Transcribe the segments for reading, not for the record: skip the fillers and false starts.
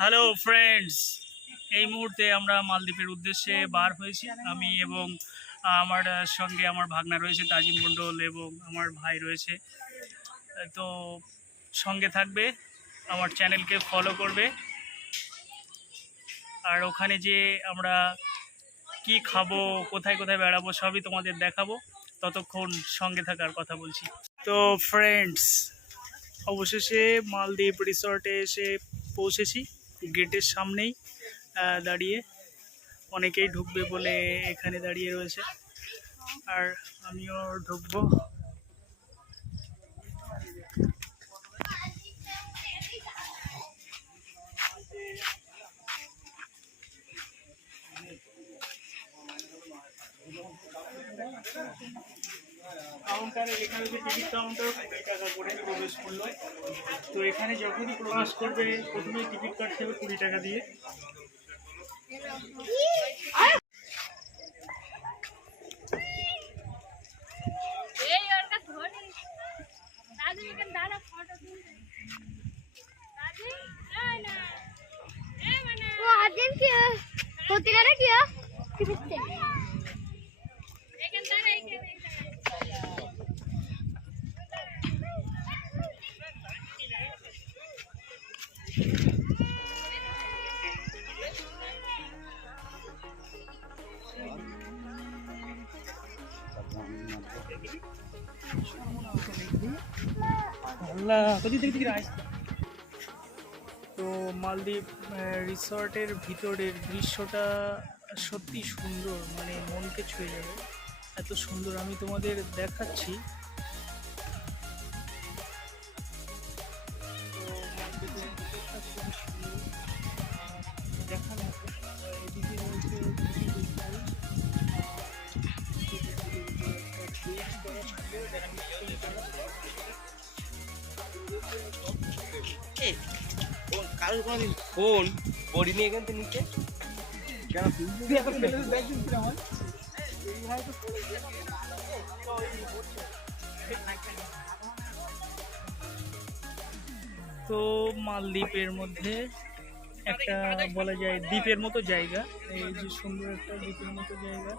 Hello friends, এই মুহূর্তে আমরা মালদ্বীপের উদ্দেশ্যে বার হয়েছি। আমি এবং আমার সঙ্গে আমার ভাগনা রয়েছে তাজিম মণ্ডল এবং আমার ভাই রয়েছে। তো সঙ্গে থাকবে, আমার চ্যানেলকে ফলো করবে, আর ওখানে যে আমরা কি খাবো, কোথায় কোথায় বেড়াবো সবই তোমাদের দেখাবো। ততক্ষণ সঙ্গে থাকার কথা বলছি। তো ফ্রেন্ডস, অবশেষে মালদ্বীপ রিসর্টে এসে পৌঁছেছি। গেটের সামনেই দাঁড়িয়ে, অনেকেই ঢুকবে বলে এখানে দাঁড়িয়ে রয়েছে, আর আমিও ঢুকবো। কাউন্টারে লেখা রয়েছে টিকিট কাউন্টার 20 টাকা করে প্রবেশ মূল্য। তো এখানে যখনই প্রবেশ করবে প্রথমেই টিকিট কাটতে হবে 20 টাকা দিয়ে। তো মালদ্বীপ রিসর্টের ভিতরের দৃশ্যটা সত্যি সুন্দর, মানে মনকে ছুঁয়ে যাবে, এত সুন্দর। আমি তোমাদের দেখাচ্ছি। তো মালদ্বীপের ভিতরটা খুবই সুন্দর। দেখানো এদিকে রয়েছে কারোর কোনোদিন ফোন পড়িনি এখান থেকে নিচে তো মালদ্বীপের মধ্যে একটা বলা যায় দ্বীপের মতো জায়গা, এই যে সুন্দর একটা দ্বীপের মতো জায়গা,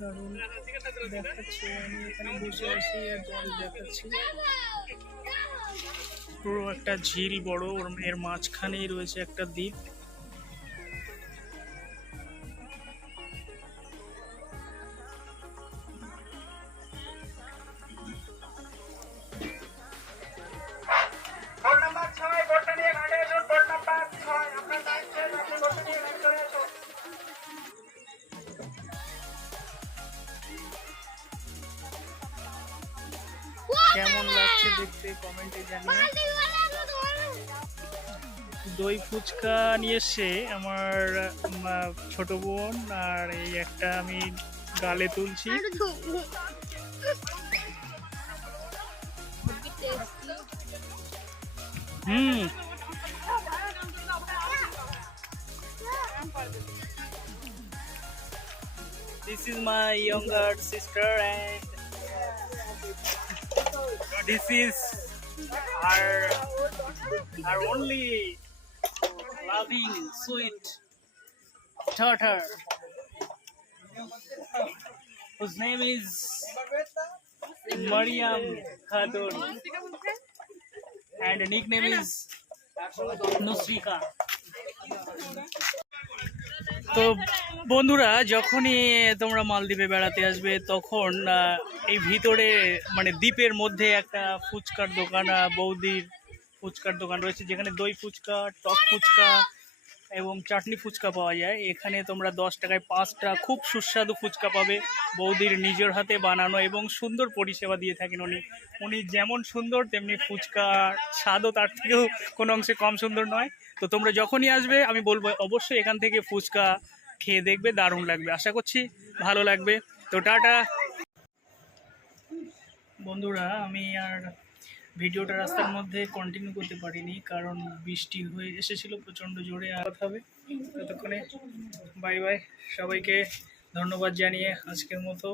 দারুণ দেখাচ্ছে। আমি এখানে বসে আছি আর জল দেখাচ্ছি। পুরো একটা ঝিল বড়, এর মাঝখানেই রয়েছে একটা দ্বীপ। কেমন লাগছে দেখতে কমেন্টে জানিয়ে। দই ফুচকা নিয়ে এসছে আমার ছোট বোন, আর এই একটা আমি গালে তুলছি। This is my younger sister and this is our only loving sweet daughter, whose name is Mariam Khatun and the nickname is Nusrika. তো বন্ধুরা, যখনই তোমরা মালদ্বীপে বেড়াতে আসবে তখন এই ভিতরে মানে দ্বীপের মধ্যে একটা ফুচকার দোকান, বৌদির ফুচকার দোকান রয়েছে, যেখানে দই ফুচকা, টক ফুচকা এবং চাটনি ফুচকা পাওয়া যায়। এখানে তোমরা 10 টাকায় 5টা খুব সুস্বাদু ফুচকা পাবে, বৌদির নিজের হাতে বানানো, এবং সুন্দর পরিষেবা দিয়ে থাকেন উনি যেমন সুন্দর তেমনি ফুচকার স্বাদও তার থেকেও কোনো অংশে কম সুন্দর নয়। তো তোমরা যখনই আসবে আমি বলবো অবশ্যই এখান থেকে ফুচকা খেয়ে দেখবে, দারুণ লাগবে, আশা করছি ভালো লাগবে। তো টাটা বন্ধুরা, আমি আর ভিডিওটা রাস্তার মধ্যে কন্টিনিউ করতে পারিনি, কারণ বৃষ্টি হয়ে এসেছিল প্রচণ্ড জোরে। আর হবে ততক্ষণে বাই বাই, সবাইকে ধন্যবাদ জানিয়ে আজকের মতো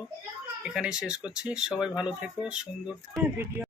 এখানেই শেষ করছি। সবাই ভালো থেকো, সুন্দর ভিডিও।